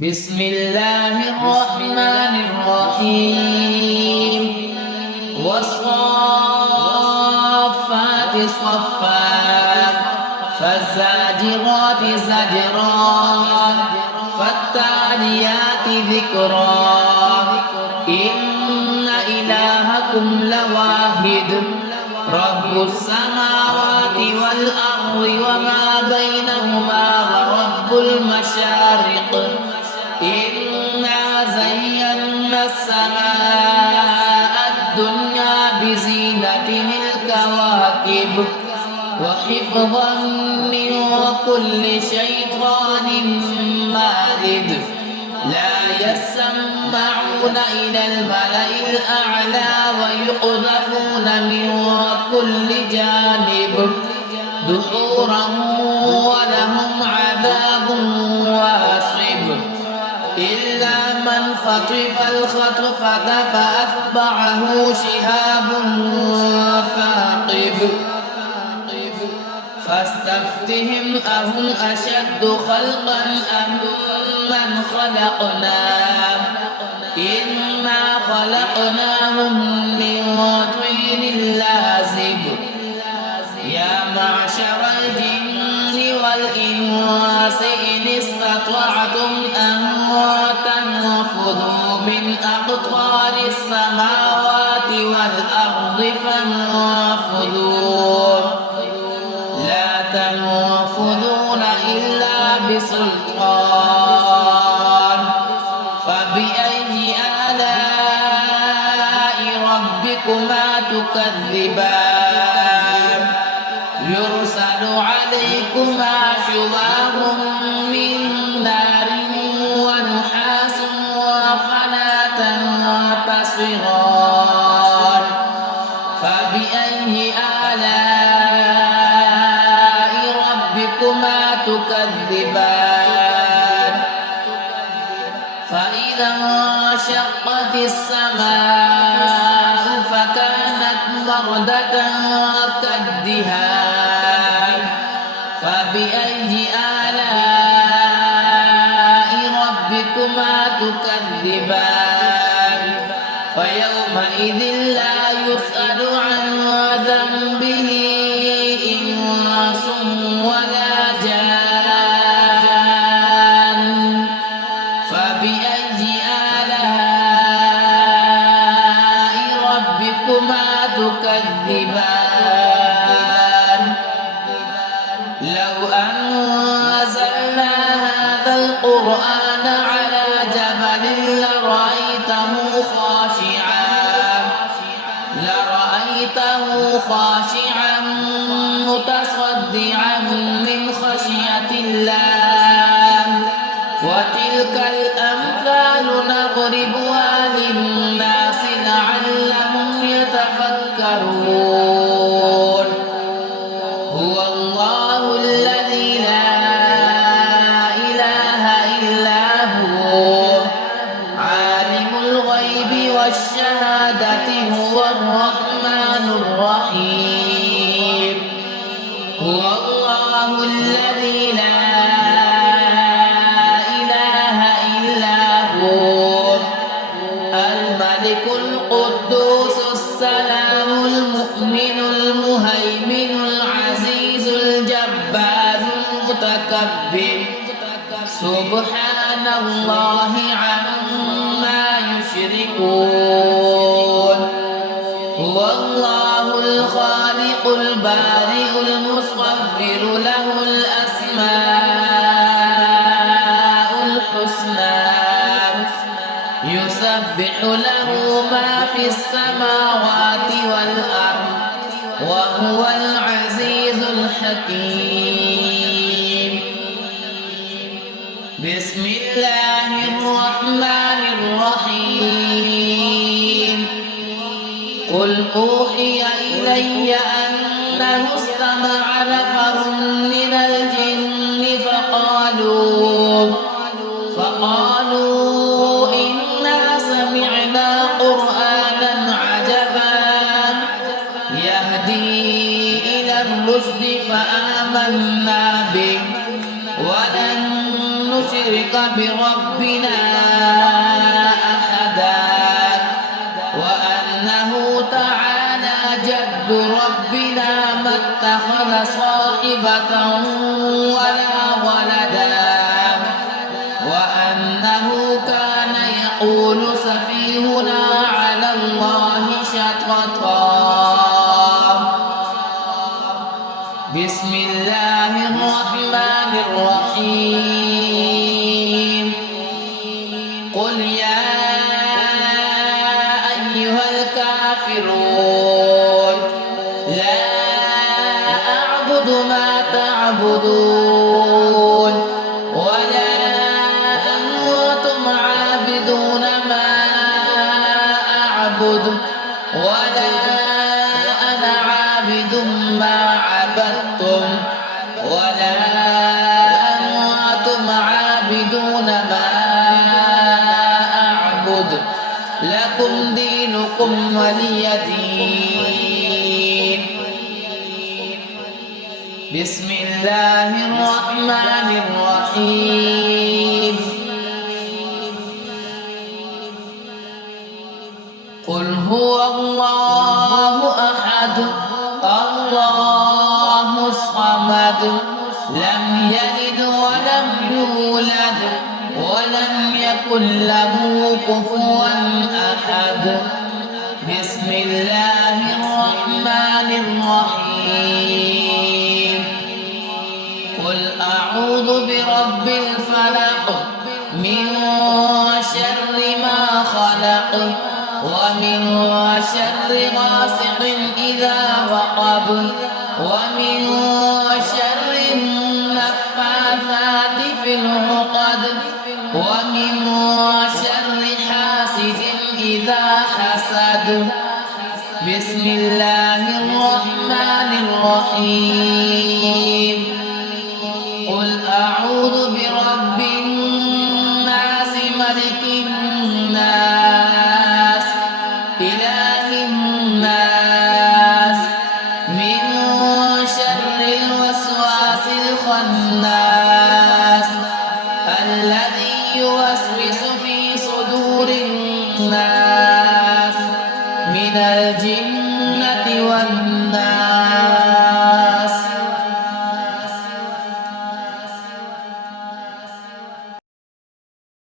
بسم الله الرحمن الرحيم والصافات صفا فالزاجرات زجرا فالتاليات ذكرا إن إلهكم لواحد رب السماوات والأرض وما بينهما ورب المشارق إنا زينا السماء الدنيا بزينة الكواكب وحفظا من كل شيطان مارد لا يسمعون إلى الملأ الأعلى ويقذفون من كل جانب دحورا ولهم عذاب واصب إلا من خطف الخطفة فأتبعه شهاب ثاقب فاستفتهم أهم أشد خلقا أم من خلقنا إنا خلقناهم من طين لازب يا معشر الجن والإنس إن استطعتم أن تنفذوا من أقطار السماوات والأرض فانفذوا لا تنفذون إلا بسلطان فبأي آلاء ربكما تكذبان يرسل عليكما شواظ من نار ونحاس فلا تنتصران فبأي آلاء ربكما تكذبان فإذا انشقت السماء فكانت وردة كالدهان فبأي آلاء ربكما تكذبان فيومئذ لا يسأل عن ذنبه إنس ولا جان فبأي آلاء ربكما تكذبان لو أنزلنا هذا القرآن على جبل لرأيته خاشعا متصدعا من خشية الله وتلك الأمثال نضربها للناس لعلهم يتفكرون هو الله الذي لا إله إلا هو عالم الغيب والشهادة هو الرحمن الرحيم هو الله الذي لا إله إلا هو الملك القدوس السلام المؤمن المهيمن العزيز الجبار المتكبر سبحان الله عما يشركون هو الله الخالق البارئ المصور له الأسماء الحسنى يسبح له ما في السماوات والأرض وهو العزيز الحكيم بسم الله الرحمن الرحيم قل أوحي إلي أنه استمع نفر من الجن فقالوا إنا سمعنا قرآنا عجبا يهدي إلى الرشد فآمنا به ولن نشرك نشرك بربنا أحدا وأنه تعالى جد ربنا ما اتخذ صاحبة ولا ولدا وأنه كان يقول سفيهنا على الله شططا. بسم الله الرحمن الرحيم. قل يا أيها الكافرون لا أعبد ما تعبدون ولا أنتم عابدون ما أعبد ولا أنا عابد ما عبدتم ولا أنتم عابدون ما أعبد لكم دينكم ولي دين. بسم الله الرحمن الرحيم. قل هو الله أحد الله الصمد لم يلد ولم يولد ولم يكن له كفوا أحد. بسم الله الرحمن الرحيم. قل أعوذ برب الفلق من شر ما خلق ومن شر غاسق إذا وقب ومن شر النفاثات في العقد ومن شر حاسد إذا حسد. بسم الله الرحمن الرحيم. قل أعوذ برب الناس ملك الناس إله الناس من شر الوسواس الخناس الذي يوسوس في صدور الناس من الجنة والناس.